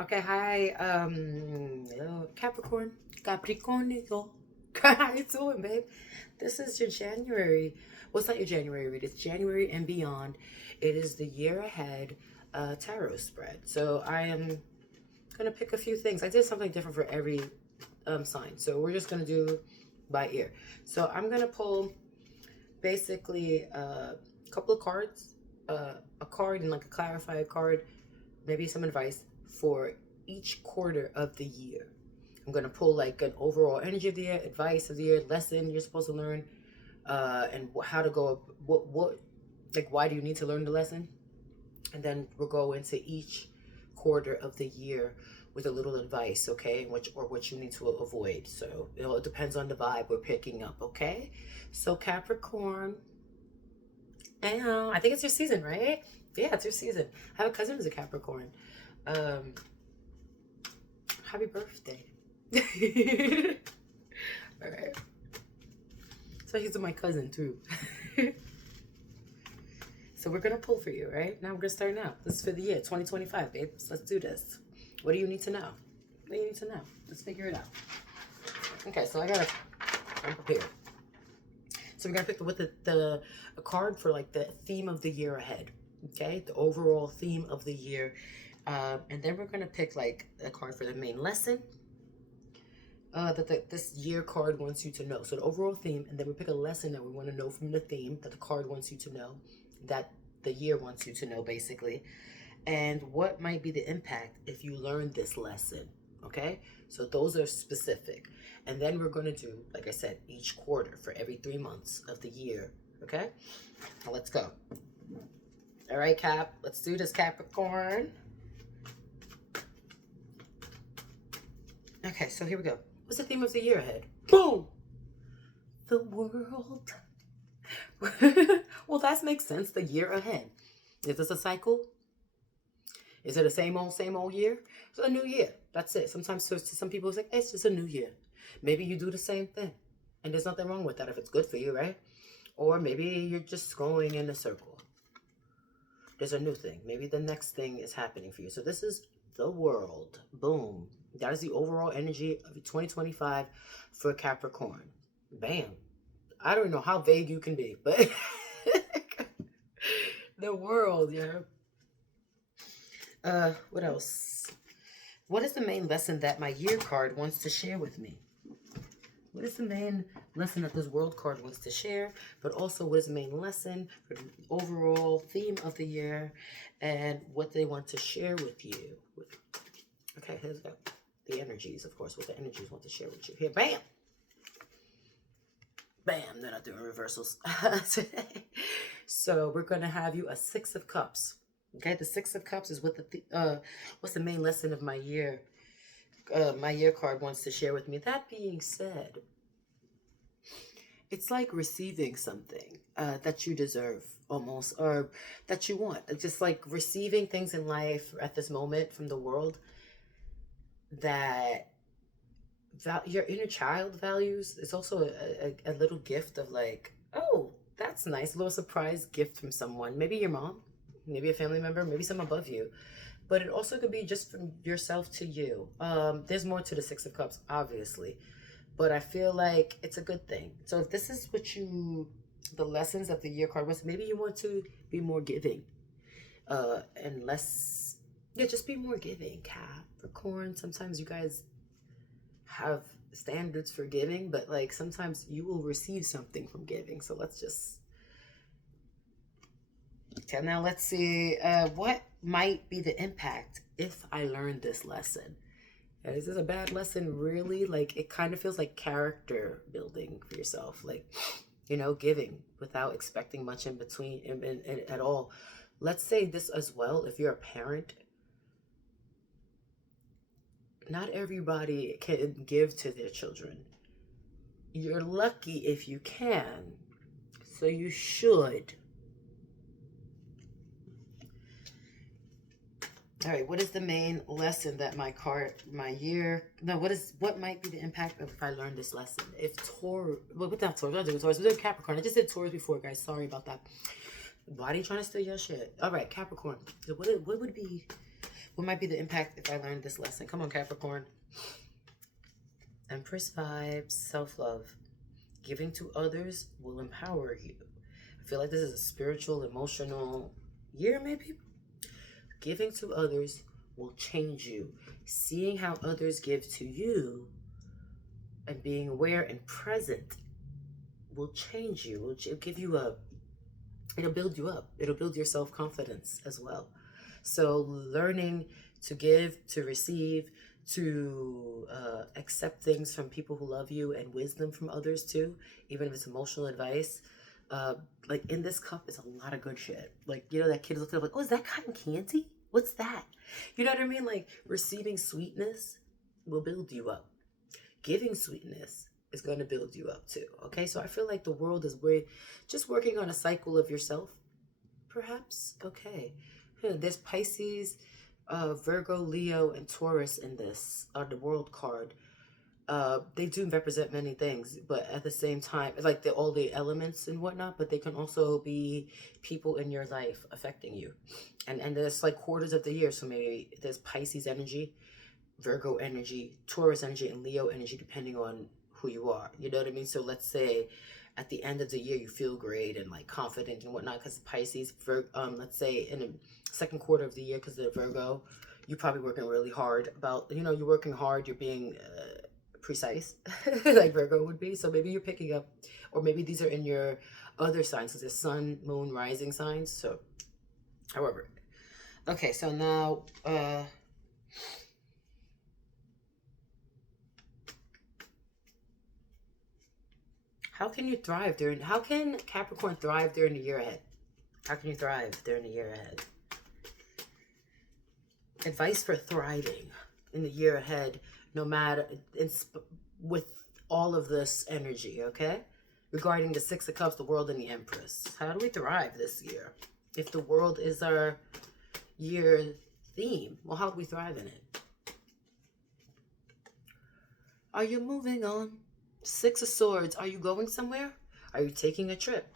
Okay, hi, Capricorn, Capricornio. How you doing, babe? This is your January. Well, it's not your January read. It's January and beyond. It is the year ahead tarot spread. So I am gonna pick a few things. I did something different for every sign. So we're just gonna do by ear. So I'm gonna pull basically a couple of cards, a card and like a clarified card, maybe some advice for each quarter of the year. I'm going to pull like an overall energy of the year, advice of the year, lesson you're supposed to learn, and how to go, like, why do you need to learn the lesson? And then we'll go into each quarter of the year with a little advice, okay? What you need to avoid. So it depends on the vibe we're picking up, okay? So Capricorn, I think it's your season, right? Yeah, it's your season. I have a cousin who's a Capricorn. Happy birthday. All right. So he's my cousin too. So we're gonna pull for you, right? Now we're gonna start now. This is for the year 2025, babe. So let's do this. What do you need to know? What do you need to know? Let's figure it out. Okay, so I'm prepared. So we're gonna pick a card for like the theme of the year ahead. Okay, the overall theme of the year. And then we're going to pick like a card for the main lesson that this year card wants you to know. So the overall theme, and then we pick a lesson that we want to know from the theme that the card wants you to know, that the year wants you to know, basically. And what might be the impact if you learn this lesson, okay? So those are specific. And then we're going to do, like I said, each quarter for every 3 months of the year, okay? Now let's go. All right, Cap, let's do this, Capricorn. Okay, so here we go. What's the theme of the year ahead? Boom! The world. Well, that makes sense. The year ahead. Is this a cycle? Is it the same old year? It's a new year. That's it. Sometimes to some people, it's like, it's just a new year. Maybe you do the same thing. And there's nothing wrong with that if it's good for you, right? Or maybe you're just going in a circle. There's a new thing. Maybe the next thing is happening for you. So this is the world. Boom. That is the overall energy of 2025 for Capricorn. Bam. I don't know how vague you can be, but the world, yeah. What else? What is the main lesson that my year card wants to share with me? What is the main lesson that this world card wants to share? But also, what is the main lesson for the overall theme of the year and what they want to share with you? Okay, here's the energies, of course, what the energies want to share with you. Here, bam! Bam, they're not doing reversals today. So we're going to have you a 6 of Cups. Okay, the 6 of Cups is what what's the main lesson of my year card wants to share with me. That being said, it's like receiving something that you deserve almost, or that you want. It's just like receiving things in life at this moment from the world that your inner child values. It's also a little gift of like, oh, that's nice, a little surprise gift from someone, maybe your mom, maybe a family member, maybe someone above you. But it also could be just from yourself to you. There's more to the 6 of Cups, obviously, but I feel like it's a good thing. So if this is what the lessons of the year card was, maybe you want to be more giving and less, yeah, just be more giving, Capricorn. Sometimes you guys have standards for giving, but like sometimes you will receive something from giving. So let's just, okay, now let's see what might be the impact if I learned this lesson. Is this a bad lesson, really? Like, it kind of feels like character building for yourself, like, you know, giving without expecting much in between at all. Let's say this as well. If you're a parent, not everybody can give to their children. You're lucky if you can, so you should. All right, what is the main lesson that what might be the impact of if I learn this lesson? If Taurus, well, without Taurus, I'm doing Taurus, we're doing Capricorn. I just did Taurus before, guys. Sorry about that. Why are you trying to steal your shit? All right, Capricorn. So what What might be the impact if I learned this lesson? Come on, Capricorn. Empress vibes, self-love. Giving to others will empower you. I feel like this is a spiritual, emotional year, maybe. Giving to others will change you. Seeing how others give to you and being aware and present will change you. It'll give you it'll build you up. It'll build your self-confidence as well. So learning to give, to receive, to accept things from people who love you and wisdom from others too, even if it's emotional advice. Like in this cup is a lot of good shit. Like, you know, that kid is looking up like, oh, is that cotton candy? What's that? You know what I mean? Like receiving sweetness will build you up. Giving sweetness is going to build you up too. Okay, so I feel like the world is just working on a cycle of yourself, perhaps. Okay, there's Pisces, Virgo, Leo, and Taurus in this the world card. They do represent many things, but at the same time, like all the elements and whatnot, but they can also be people in your life affecting you. And there's like quarters of the year, so maybe there's Pisces energy, Virgo energy, Taurus energy, and Leo energy, depending on who you are. You know what I mean? So let's say at the end of the year, you feel great and like confident and whatnot, because Pisces, let's say in the second quarter of the year, because of Virgo, you're probably working really hard about, you know, you're working hard, you're being precise, like Virgo would be. So maybe you're picking up, or maybe these are in your other signs, because there's sun, moon, rising signs. So, however, okay, so now, how can Capricorn thrive during the year ahead? How can you thrive during the year ahead? Advice for thriving in the year ahead, no matter, with all of this energy, okay? Regarding the Six of Cups, the world, and the Empress. How do we thrive this year? If the world is our year theme, well, how do we thrive in it? Are you moving on? Six of Swords. Are you going somewhere? Are you taking a trip?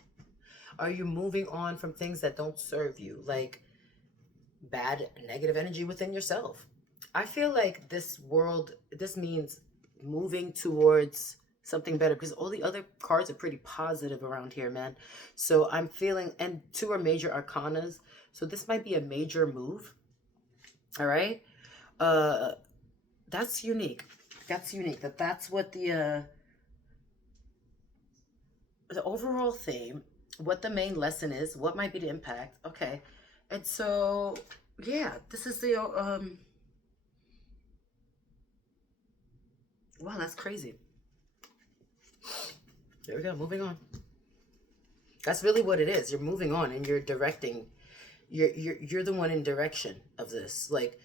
Are you moving on from things that don't serve you? Like bad, negative energy within yourself. I feel like this means moving towards something better, because all the other cards are pretty positive around here, man. So I'm feeling, and two are major arcanas. So this might be a major move. All right. That's unique. That's unique. That's what the overall theme, what the main lesson is, what might be the impact. Okay. And so, yeah, this is the, wow, that's crazy. There we go, moving on. That's really what it is. You're moving on and you're directing. You're the one in direction of this. Like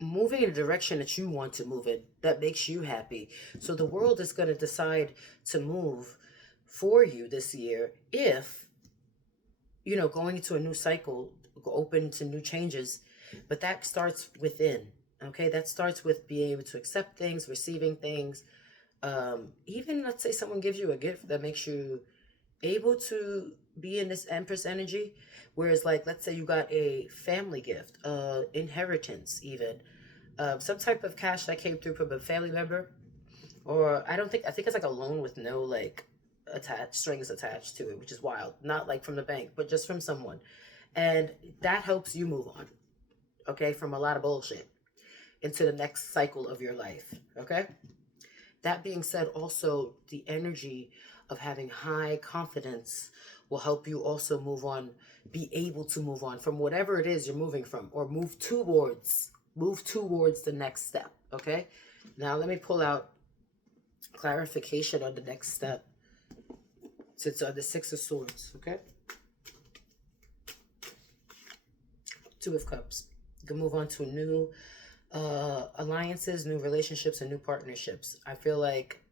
moving in a direction that you want to move in, that makes you happy. So the world is going to decide to move for you this year if, you know, going into a new cycle, open to new changes. But that starts within, okay? That starts with being able to accept things, receiving things. Even, let's say someone gives you a gift that makes you able to be in this Empress energy. Whereas, like, let's say you got a family gift, inheritance even, some type of cash that came through from a family member, or I think it's like a loan with no like strings attached to it, which is wild. Not like from the bank, but just from someone, and that helps you move on, okay, from a lot of bullshit into the next cycle of your life. Okay. That being said, also the energy of having high confidence will help you also move on, be able to move on from whatever it is you're moving from, or move towards the next step. Okay. Now let me pull out clarification on the next step. So it's the Six of Swords. Okay. Two of Cups. You can move on to new alliances, new relationships, and new partnerships. I feel like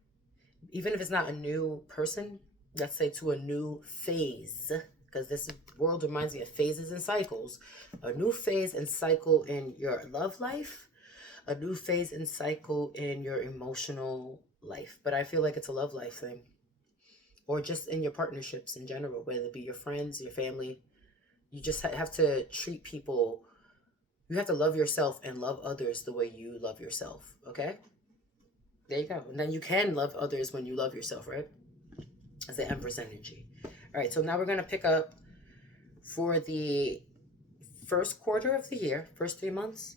even if it's not a new person, let's say to a new phase, because this world reminds me of phases and cycles. A new phase and cycle in your love life, a new phase and cycle in your emotional life. But I feel like it's a love life thing, or just in your partnerships in general, whether it be your friends, your family, You just have to treat people. You have to love yourself and love others the way you love yourself. Okay? There you go. And then you can love others when you love yourself, right? That's the Empress energy. All right, so now we're going to pick up for the first quarter of the year, first 3 months.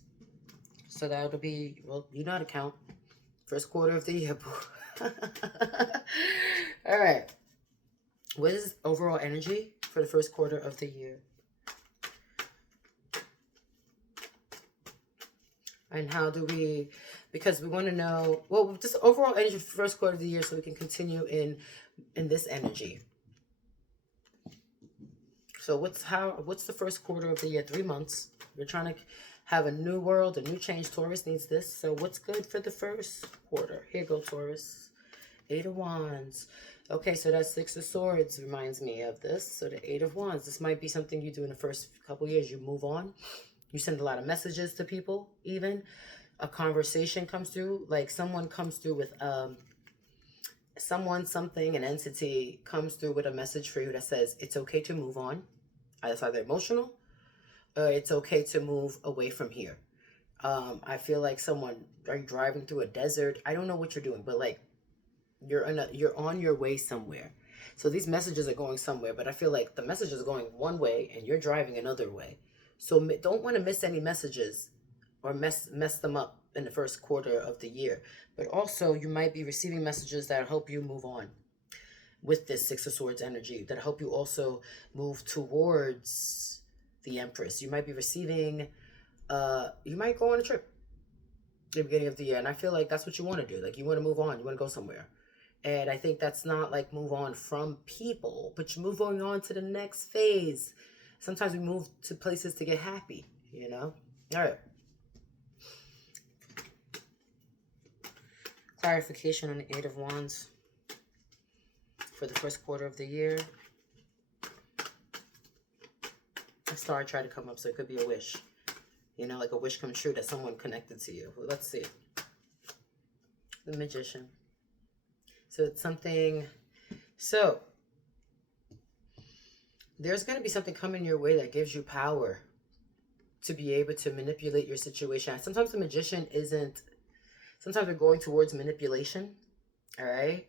So that'll be, well, you know how to count. First quarter of the year. All right. What is overall energy for the first quarter of the year? And how do we, because we want to know, well, just overall energy for the first quarter of the year so we can continue in this energy. So what's the first quarter of the year? 3 months. We're trying to have a new world, a new change. Taurus needs this. So what's good for the first quarter? Here you go, Taurus. 8 of Wands. Okay, so that 6 of Swords reminds me of this. So the 8 of Wands. This might be something you do in the first couple years. You move on. You send a lot of messages to people, even. A conversation comes through. Like someone comes through with someone, something, an entity comes through with a message for you that says it's okay to move on. It's either emotional or it's okay to move away from here. I feel like are you driving through a desert? I don't know what you're doing, but like you're on your way somewhere. So these messages are going somewhere, but I feel like the messages are going one way and you're driving another way. So don't want to miss any messages or mess them up in the first quarter of the year. But also you might be receiving messages that help you move on with this 6 of Swords energy, that help you also move towards the Empress. You might be receiving, you might go on a trip at the beginning of the year. And I feel like that's what you want to do. Like you want to move on, you want to go somewhere. And I think that's not like move on from people, but you're moving on to the next phase. Sometimes we move to places to get happy, you know? All right. Clarification on the 8 of Wands for the first quarter of the year. A star tried to come up, so it could be a wish. You know, like a wish come true that someone connected to you. Well, let's see. The Magician. So it's something... So, there's going to be something coming your way that gives you power to be able to manipulate your situation. Sometimes the Magician isn't... Sometimes we're going towards manipulation, all right?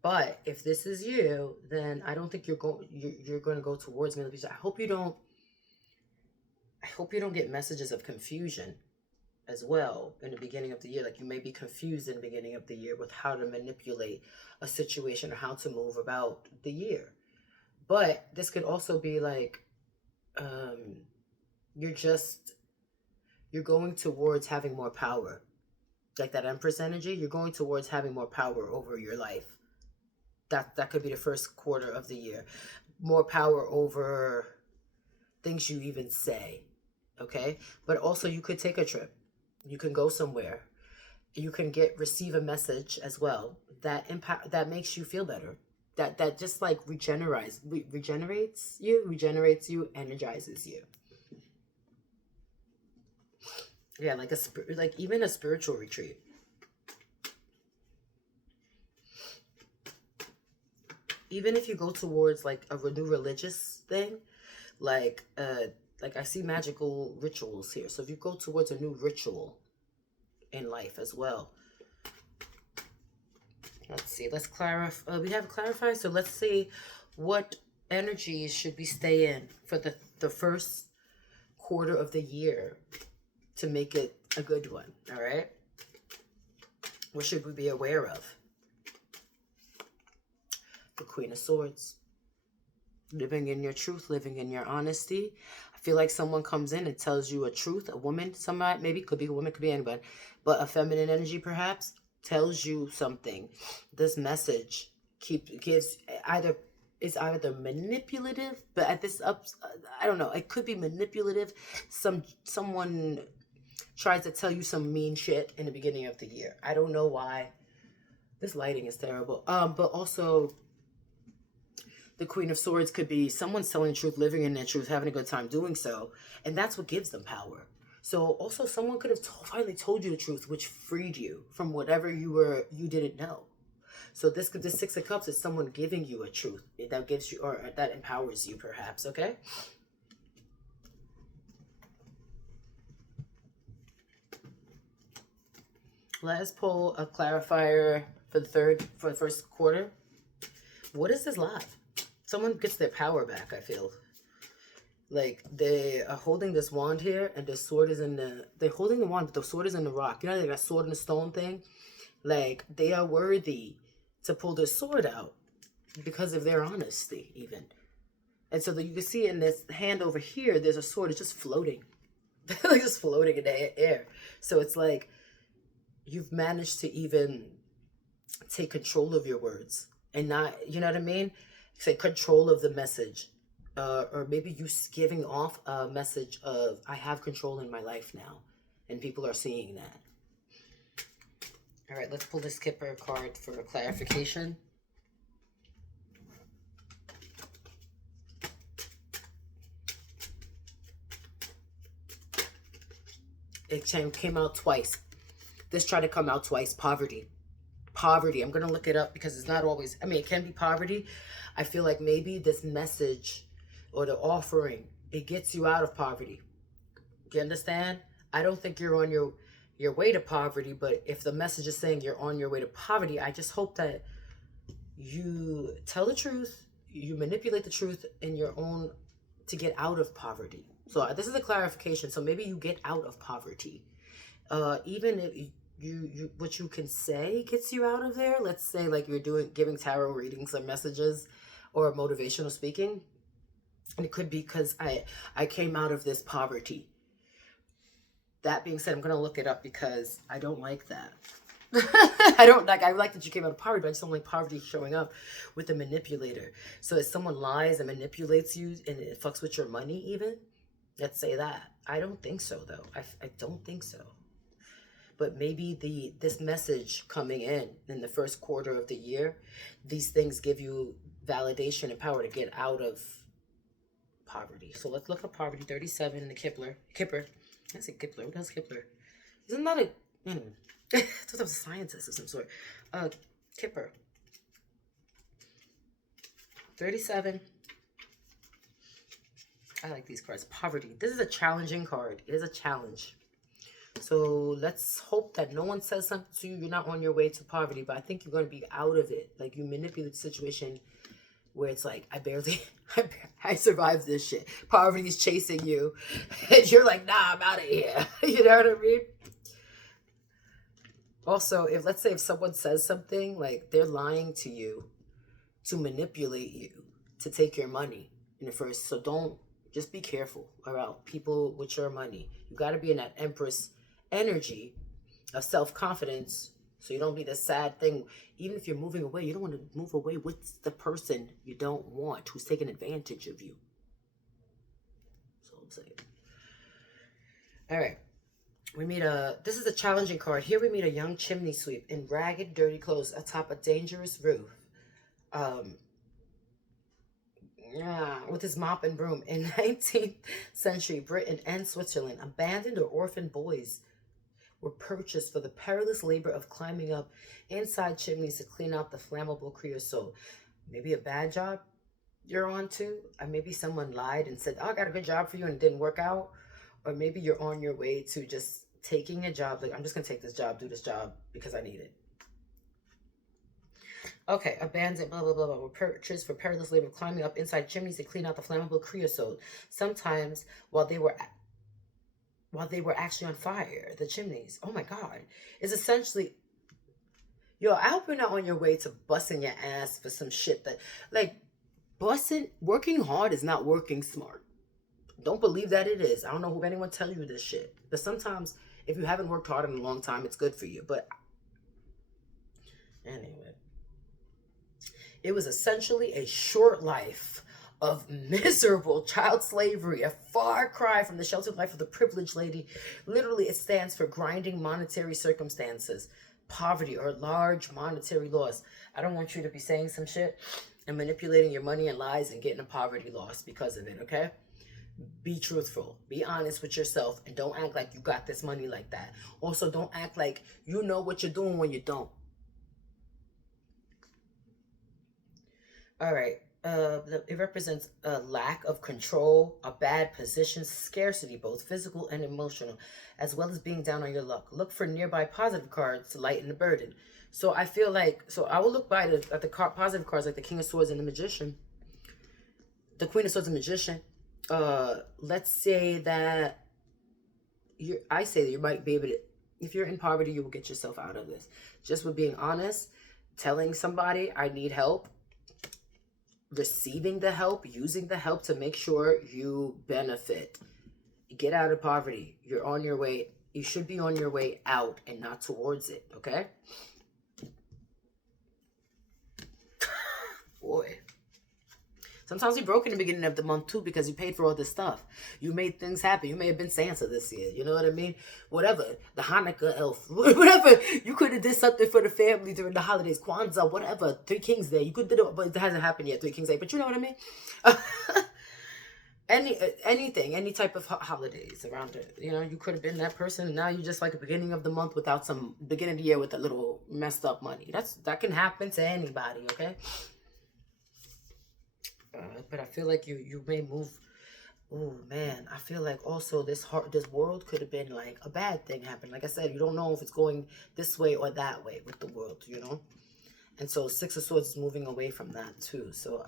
But if this is you, then I don't think you're going to go towards manipulation. I hope you don't get messages of confusion as well in the beginning of the year. Like you may be confused in the beginning of the year with how to manipulate a situation or how to move about the year. But this could also be like you're going towards having more power. Like that Empress energy, you're going towards having more power over your life. That could be the first quarter of the year. More power over things you even say, okay? But also you could take a trip. You can go somewhere. You can receive a message as well that makes you feel better. That just like regenerates you, energizes you. Yeah, like even a spiritual retreat. Even if you go towards like a new religious thing, like I see magical rituals here. So if you go towards a new ritual in life as well. Let's see. Let's clarify. We have clarified. So let's see what energies should we stay in for the first quarter of the year to make it a good one. All right. What should we be aware of? The Queen of Swords. Living in your truth, living in your honesty. I feel like someone comes in and tells you a truth. A woman, somebody, maybe could be a woman, could be anybody, but a feminine energy perhaps tells you something. This message is either manipulative, but at this I don't know. It could be manipulative. Someone tries to tell you some mean shit in the beginning of the year. I don't know why. This lighting is terrible. But also, the Queen of Swords could be someone telling the truth, living in their truth, having a good time doing so. And that's what gives them power. So also someone could have finally told you the truth, which freed you from whatever you didn't know. So this 6 of Cups is someone giving you a truth that gives you, or that empowers you perhaps, okay? Let's pull a clarifier for the first quarter. What is this lie? Someone gets their power back, I feel. Like, they are holding this wand here, and the sword is in the... They're holding the wand, but the sword is in the rock. You know, they got sword in the stone thing? Like, they are worthy to pull their sword out because of their honesty, even. And so you can see in this hand over here, there's a sword. It's just floating. Like, just floating in the air. So it's like you've managed to even take control of your words and not, you know what I mean? Say control of the message. Or maybe you giving off a message of, I have control in my life now. And people are seeing that. All right, let's pull this Kipper card for clarification. It came out twice. This tried to come out twice. Poverty. Poverty. I'm going to look it up because it's not always... I mean, it can be poverty. I feel like maybe this message or the offering, it gets you out of poverty. You understand? I don't think you're on your way to poverty, but if the message is saying you're on your way to poverty, I just hope that you tell the truth, you manipulate the truth in your own... to get out of poverty. So this is a clarification. So maybe you get out of poverty. Even if you what you can say gets you out of there. Let's say like you're giving tarot readings or messages or motivational speaking. And it could be because I came out of this poverty. That being said, I'm going to look it up because I don't like that. I like that you came out of poverty, but I just don't like poverty showing up with the manipulator. So if someone lies and manipulates you and it fucks with your money even, let's say that. I don't think so, though. I don't think so. But maybe this message coming in the first quarter of the year, these things give you validation and power to get out of poverty. So let's look up poverty. 37 in the Kipper. I say Kipler. What else Kipler? Isn't that a... I thought I was a scientist of some sort. Kipper. 37. I like these cards. Poverty. This is a challenging card. It is a challenge. So let's hope that no one says something to you. You're not on your way to poverty, but I think you're going to be out of it. Like you manipulate the situation where it's like, I survived this shit. Poverty is chasing you. And you're like, nah, I'm out of here. You know what I mean? Also, let's say if someone says something, like they're lying to you to manipulate you, to take your money in the first. So just be careful about people with your money. You got to be in that Empress energy of self-confidence so you don't be the sad thing. Even if you're moving away, you don't want to move away with the person you don't want who's taking advantage of you. So I'm saying. All right. This is a challenging card. Here we meet a young chimney sweep in ragged, dirty clothes atop a dangerous roof. With his mop and broom. In 19th century Britain and Switzerland, abandoned or orphaned boys were purchased for the perilous labor of climbing up inside chimneys to clean out the flammable creosote. Maybe a bad job you're on to. Or maybe someone lied and said, oh, I got a good job for you, and it didn't work out. Or maybe you're on your way to just taking a job. Like, I'm just going to take this job, do this job because I need it. Okay, abandoned, blah, blah, blah, blah. Were purchased for perilous labor climbing up inside chimneys to clean out the flammable creosote. Sometimes while they were actually on fire, the chimneys. Oh my God. It's essentially, yo, I hope you're not on your way to busting your ass for some shit that, like, working hard is not working smart. Don't believe that it is. I don't know who anyone tell you this shit. But sometimes, if you haven't worked hard in a long time, it's good for you. But anyway, it was essentially a short life of miserable child slavery, a far cry from the sheltered life of the privileged lady. Literally, it stands for grinding monetary circumstances, poverty, or large monetary loss. I don't want you to be saying some shit and manipulating your money and lies and getting a poverty loss because of it, okay? Be truthful. Be honest with yourself and don't act like you got this money like that. Also, don't act like you know what you're doing when you don't. All right. It represents a lack of control, a bad position, scarcity, both physical and emotional, as well as being down on your luck. Look for nearby positive cards to lighten the burden. So I feel like, so I will look at the positive cards like the King of Swords and the Magician, the Queen of Swords and Magician. Let's say that I say that you might be able to, if you're in poverty, you will get yourself out of this. Just with being honest, telling somebody I need help, receiving the help, using the help to make sure you benefit. Get out of poverty. You're on your way. You should be on your way out and not towards it, okay? Boy. Sometimes we broke in the beginning of the month too because you paid for all this stuff. You made things happen. You may have been Santa this year. You know what I mean? Whatever. The Hanukkah elf. Whatever. You could have did something for the family during the holidays. Kwanzaa. Whatever. Three Kings Day. You could do it, but it hasn't happened yet. Three Kings Day. But you know what I mean? Anything. Any type of holidays around it. You know, you could have been that person. And now you just like the beginning of the month without some beginning of the year with a little messed up money. That can happen to anybody, okay? But I feel like you may move. Oh man, I feel like also this world could have been like a bad thing happen. Like I said, you don't know if it's going this way or that way with the world, you know. And so Six of Swords is moving away from that too. So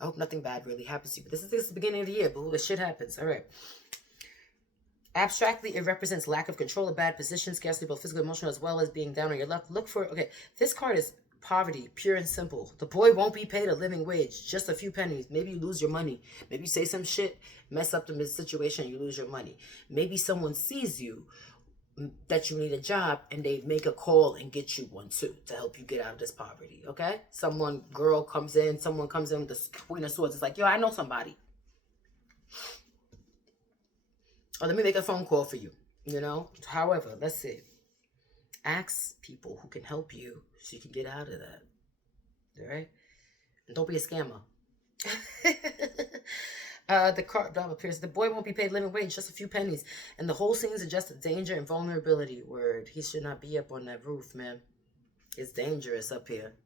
I hope nothing bad really happens to you. But this is the beginning of the year, but the shit happens. All right. Abstractly, it represents lack of control, a bad position, scarcity, both physical and emotional, as well as being down on your luck. Look for, okay, this card is poverty, pure and simple. The boy won't be paid a living wage, just a few pennies. Maybe you lose your money. Maybe you say some shit, mess up the situation, you lose your money. Maybe someone sees you that you need a job and they make a call and get you one too to help you get out of this poverty, okay? Someone comes in with the Queen of Swords. It's like, yo, I know somebody. Or let me make a phone call for you, you know? However, let's see. Ask people who can help you so you can get out of that. All right? And don't be a scammer. The card appears. The boy won't be paid living wage, just a few pennies. And the whole scene is just a danger and vulnerability. Word. He should not be up on that roof, man. It's dangerous up here.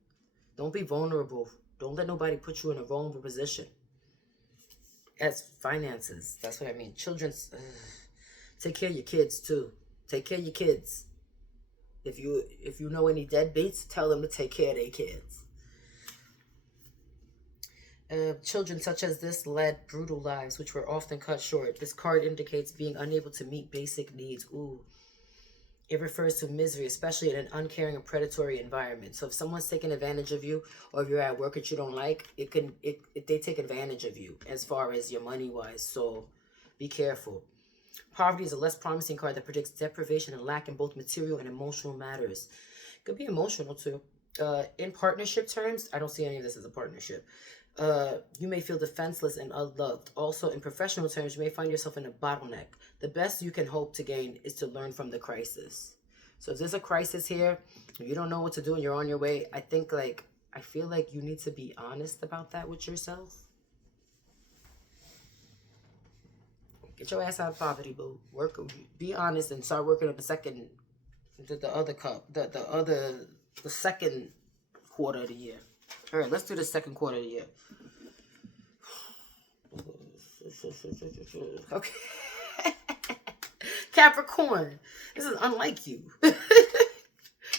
Don't be vulnerable. Don't let nobody put you in a vulnerable position. That's finances. That's what I mean. Children's... take care of your kids, too. Take care of your kids. If you know any deadbeats, tell them to take care of their kids. Children such as this led brutal lives, which were often cut short. This card indicates being unable to meet basic needs. Ooh. It refers to misery, especially in an uncaring and predatory environment. So if someone's taking advantage of you, or if you're at work that you don't like, they take advantage of you as far as your money-wise. So be careful. Poverty is a less promising card that predicts deprivation and lack in both material and emotional matters. It could be emotional too. In partnership terms, I don't see any of this as a partnership. You may feel defenseless and unloved. Also, in professional terms, you may find yourself in a bottleneck. The best you can hope to gain is to learn from the crisis. So if there's a crisis here, you don't know what to do and you're on your way, I feel like you need to be honest about that with yourself. Get your ass out of poverty, boo. Be honest and start working on the second quarter of the year. All right, let's do the second quarter of the year. Okay. Capricorn. This is unlike you.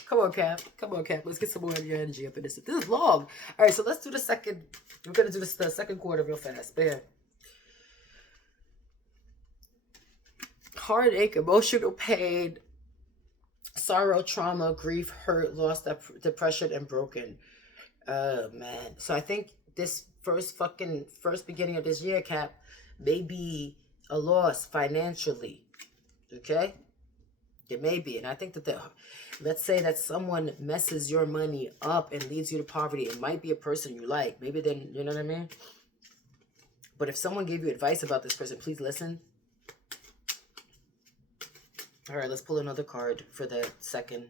Come on, Cap. Let's get some more of your energy up in this. This is long. All right, so let's do the second. We're going to do the second quarter real fast. Bam. Heartache, emotional pain, sorrow, trauma, grief, hurt, loss, depression, and broken. Man. So I think this first beginning of this year, Cap, may be a loss financially. Okay? It may be. And I think that let's say that someone messes your money up and leads you to poverty. It might be a person you like. Maybe then, you know what I mean? But if someone gave you advice about this person, please listen. All right, let's pull another card for the second.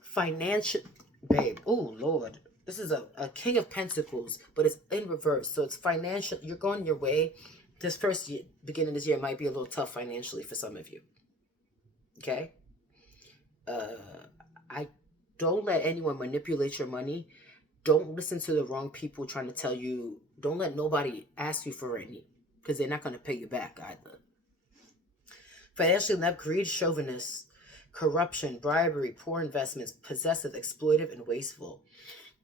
Financial, babe. Oh, Lord. This is a King of Pentacles, but it's in reverse. So it's financial. You're going your way. This beginning of this year might be a little tough financially for some of you. Okay? I Don't let anyone manipulate your money. Don't listen to the wrong people trying to tell you. Don't let nobody ask you for any, because they're not going to pay you back either. Financially inept, greed, chauvinist, corruption, bribery, poor investments, possessive, exploitive, and wasteful.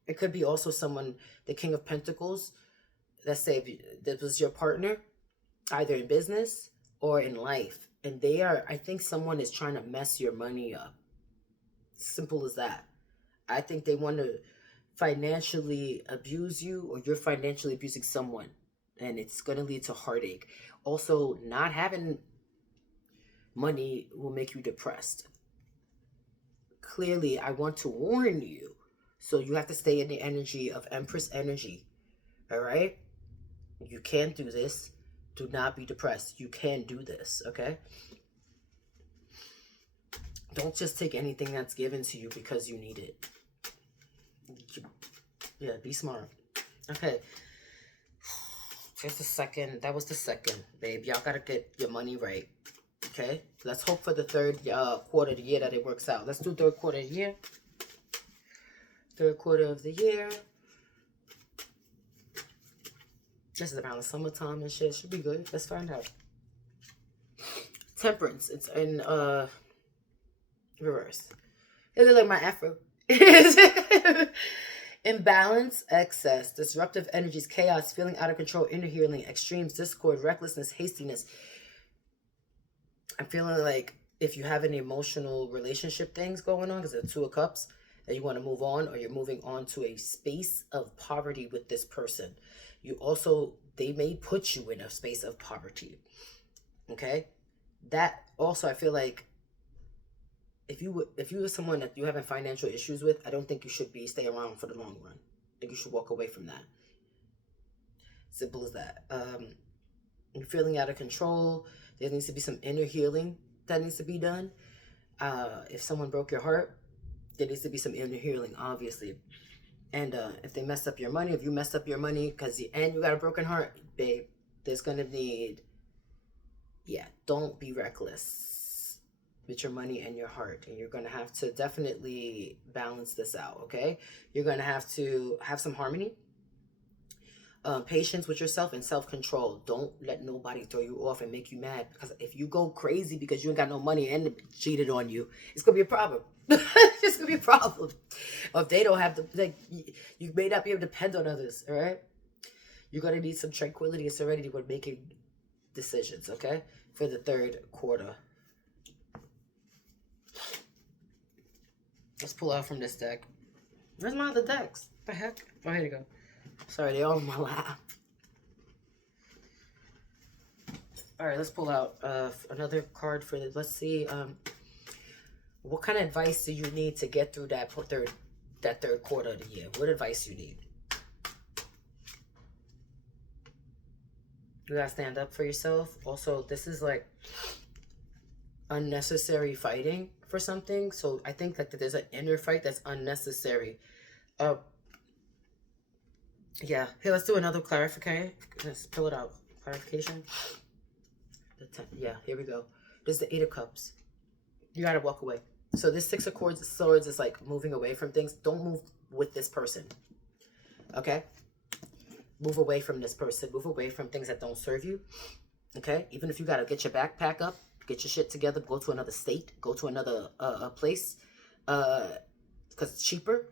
It could be also someone, the King of Pentacles, let's say that was your partner, either in business or in life. And I think someone is trying to mess your money up. Simple as that. I think they want to financially abuse you, or you're financially abusing someone. And it's going to lead to heartache. Also, not having money will make you depressed. Clearly, I want to warn you. So you have to stay in the energy of Empress energy. All right? You can do this. Do not be depressed. You can do this, okay? Don't just take anything that's given to you because you need it. Yeah, be smart. Okay. Just a second. That was the second, babe. Y'all got to get your money right. Okay? Let's hope for the third quarter of the year that it works out. Let's do third quarter of the year. Third quarter of the year. This is around the summertime and shit. Should be good. Let's find out. Temperance. It's in reverse. It looks like my afro. Imbalance, excess, disruptive energies, chaos, feeling out of control, inner healing, extremes, discord, recklessness, hastiness. I'm feeling like if you have any emotional relationship things going on, because the Two of Cups, that you want to move on, or you're moving on to a space of poverty with this person. They may put you in a space of poverty. Okay? That also, I feel like if you are someone that you're having financial issues with, I don't think you should stay around for the long run. I think you should walk away from that. Simple as that. You're feeling out of control. There needs to be some inner healing that needs to be done. If someone broke your heart, there needs to be some inner healing, obviously. And if they messed up your money, if you messed up your money and you got a broken heart, babe, there's going to need, don't be reckless with your money and your heart. And you're going to have to definitely balance this out, okay? You're going to have some harmony, patience with yourself, and self-control. Don't let nobody throw you off and make you mad. Because if you go crazy because you ain't got no money and cheated on you, it's going to be a problem. It's going to be a problem. Or if they don't have you may not be able to depend on others, all right? You're going to need some tranquility and serenity when making decisions, okay? For the third quarter. Let's pull out from this deck. Where's my other decks? The heck? Oh, here you go. Sorry, they're all in my lap. All right, let's pull out another card for this. Let's see. What kind of advice do you need to get through that third quarter of the year? What advice you need? You gotta stand up for yourself. Also, this is like unnecessary fighting for something. So I think like that there's an inner fight that's unnecessary. Yeah. Here, let's do another clarification. Let's pull it out. Clarification. Yeah, here we go. This is the Eight of Cups. You gotta walk away. So this Six of Swords is like moving away from things. Don't move with this person. Okay? Move away from this person. Move away from things that don't serve you. Okay? Even if you gotta get your backpack up, get your shit together, go to another state, go to another place, because it's cheaper.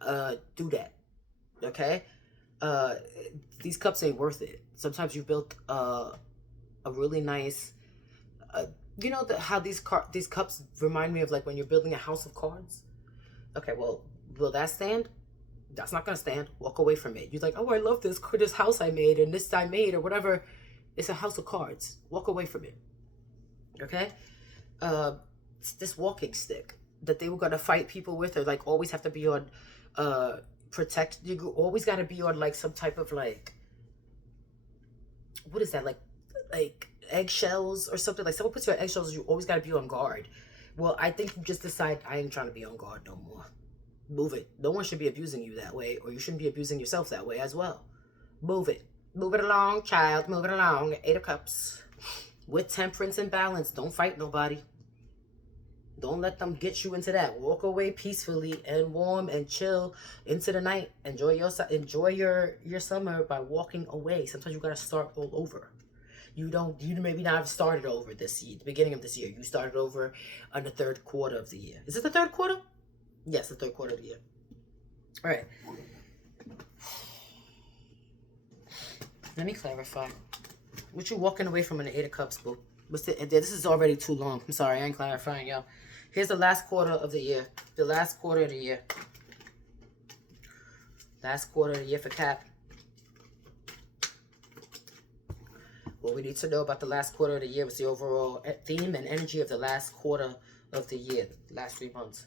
Do that. Okay? These cups ain't worth it. Sometimes you built a really nice, you know how these cups remind me of like when you're building a house of cards. Okay, well, will that stand? That's not gonna stand. Walk away from it. You're like, oh, I love this house I made and this I made or whatever. It's a house of cards. Walk away from it. Okay? It's this walking stick that they were gonna fight people with, or like always have to be on protect. You always gotta be on like some type of like, what is that, like eggshells or something. Like someone puts you on eggshells, you always gotta be on guard. Well, I think you just decide, I ain't trying to be on guard no more. Move it. No one should be abusing you that way, or you shouldn't be abusing yourself that way as well. Move it. Move it along, child. Move it along. Eight of Cups. With temperance and balance. Don't fight nobody. Don't let them get you into that. Walk away peacefully and warm and chill into the night. Enjoy your summer by walking away. Sometimes you gotta start all over. You maybe not have started over this year, the beginning of this year. You started over on the third quarter of the year. Is it the third quarter? Yes, the third quarter of the year. All right. Let me clarify. What you walking away from in the Eight of Cups, boo? This is already too long. I'm sorry, I ain't clarifying, y'all. Here's the last quarter of the year. The last quarter of the year. Last quarter of the year for Cap. What we need to know about the last quarter of the year was the overall theme and energy of the last quarter of the year, last 3 months.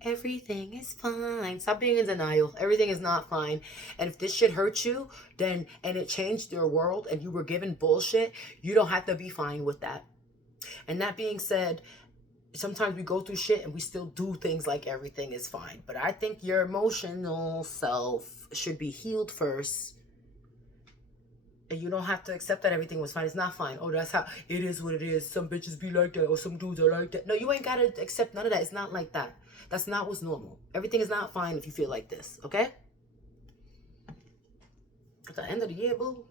Everything is fine. Stop being in denial. Everything is not fine. And if this shit hurt you, and it changed your world and you were given bullshit, you don't have to be fine with that. And that being said, sometimes we go through shit and we still do things like everything is fine. But I think your emotional self should be healed first. And you don't have to accept that everything was fine. It's not fine. Oh, that's how it is what it is. Some bitches be like that or some dudes are like that. No, you ain't got to accept none of that. It's not like that. That's not what's normal. Everything is not fine if you feel like this, okay? At the end of the year, boo,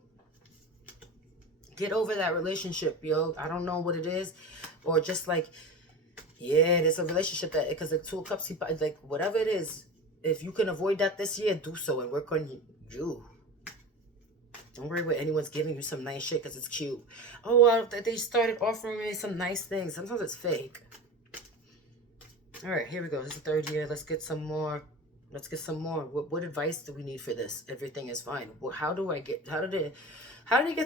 get over that relationship, yo. I don't know what it is. Or just like, yeah, there's a relationship that, because the Two of Cups, like, whatever it is, if you can avoid that this year, do so and work on you. Don't worry what anyone's giving you some nice shit because it's cute. Oh, well, they started offering me some nice things. Sometimes it's fake. All right, here we go. This is the third year. Let's get some more. Let's get some more. What advice do we need for this? Everything is fine. How did they get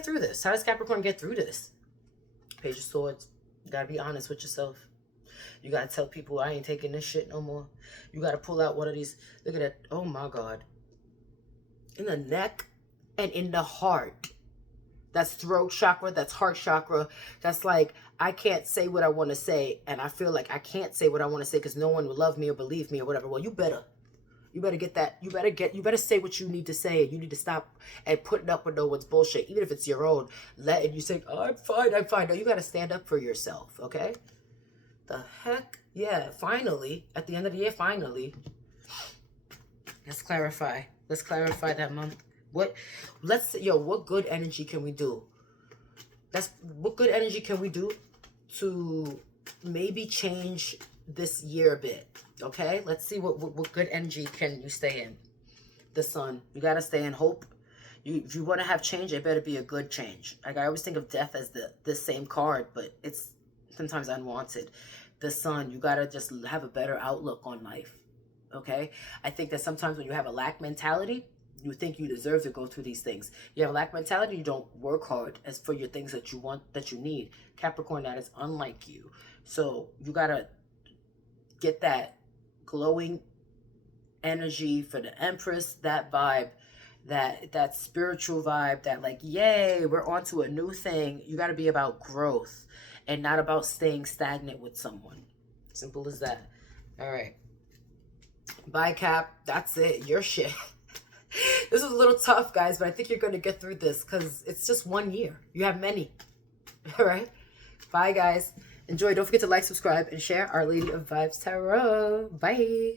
through this? How does Capricorn get through this? Page of Swords. You gotta be honest with yourself. You gotta tell people I ain't taking this shit no more. You gotta pull out one of these. Look at that. Oh my God. In the neck and in the heart. That's throat chakra. That's heart chakra. That's like, I can't say what I want to say. And I feel like I can't say what I want to say because no one will love me or believe me or whatever. Well, you better get that. You better say what you need to say. You need to stop and putting up with no one's bullshit. Even if it's your own. And you say, oh, I'm fine. No, you got to stand up for yourself. Okay? The heck? Yeah, finally. At the end of the year, finally. Let's clarify. Let's clarify that month. What good energy can we do? What good energy can we do to maybe change this year a bit? Okay, let's see what good energy can you stay in. The Sun. You gotta stay in hope. If you want to have change, it better be a good change. Like, I always think of death as the same card, but it's sometimes unwanted. The Sun. You gotta just have a better outlook on life. Okay, I think that sometimes when you have a lack mentality, you think you deserve to go through these things. You have a lack mentality, you don't work hard as for your things that you want, that you need. Capricorn, that is unlike you. So you gotta get that glowing energy for the Empress, that vibe, that spiritual vibe, that like, yay, we're on to a new thing. You gotta be about growth and not about staying stagnant with someone. Simple as that. All right. Bye, Cap. That's it. Your shit. This is a little tough, guys, but I think you're going to get through this because it's just 1 year. You have many. All right? Bye, guys. Enjoy. Don't forget to like, subscribe, and share Our Lady of Vibes Tarot. Bye.